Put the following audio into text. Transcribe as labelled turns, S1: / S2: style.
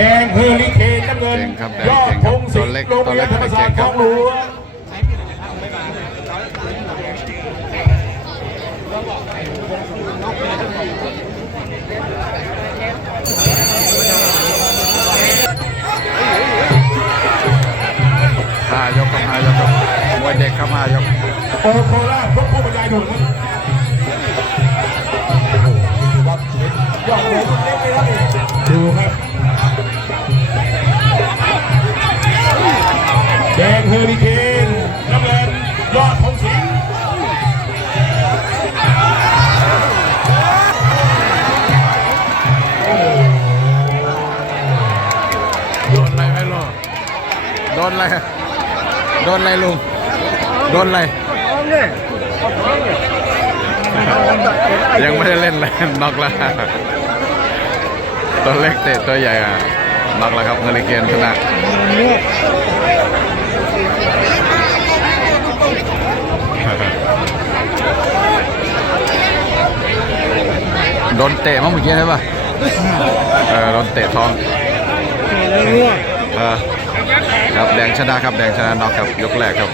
S1: แดงเฮอริเคนน้ำเงิน
S2: เก่งครับแดง
S1: ยอด
S2: เก่งครับ
S1: พงศิษ
S2: ตัวเล็ก
S1: ย์โรงเรียนธรรมศาสตร์
S2: ตัวเล็ก
S1: คลองหลวง
S2: ห้ายกครับห้ายกครับมวยเด็กครับห้ายก
S1: โอโคราชพบผู้บรรยายหนุ่มครับยอดเลยเล็กเลยครับดูครับ งเฮอริเคนน้ำเงินยอดพงศิษย์
S2: โดนอะไรไม่รู้โดนอะไรโดนอะไรลุงโดนอะไรยังไม่ได้เล่นเลยน็อกแล้วตัวเล็กเตะตัวใหญ่อะน็อกแล้วครับเฮอริเคนชนะ โดนเตะมั้งเมื่อกี้ใช่ปะเออโดนเตะท้องเออครับแดงชนะครับแดงชนะน็อกครับยกแรกครับ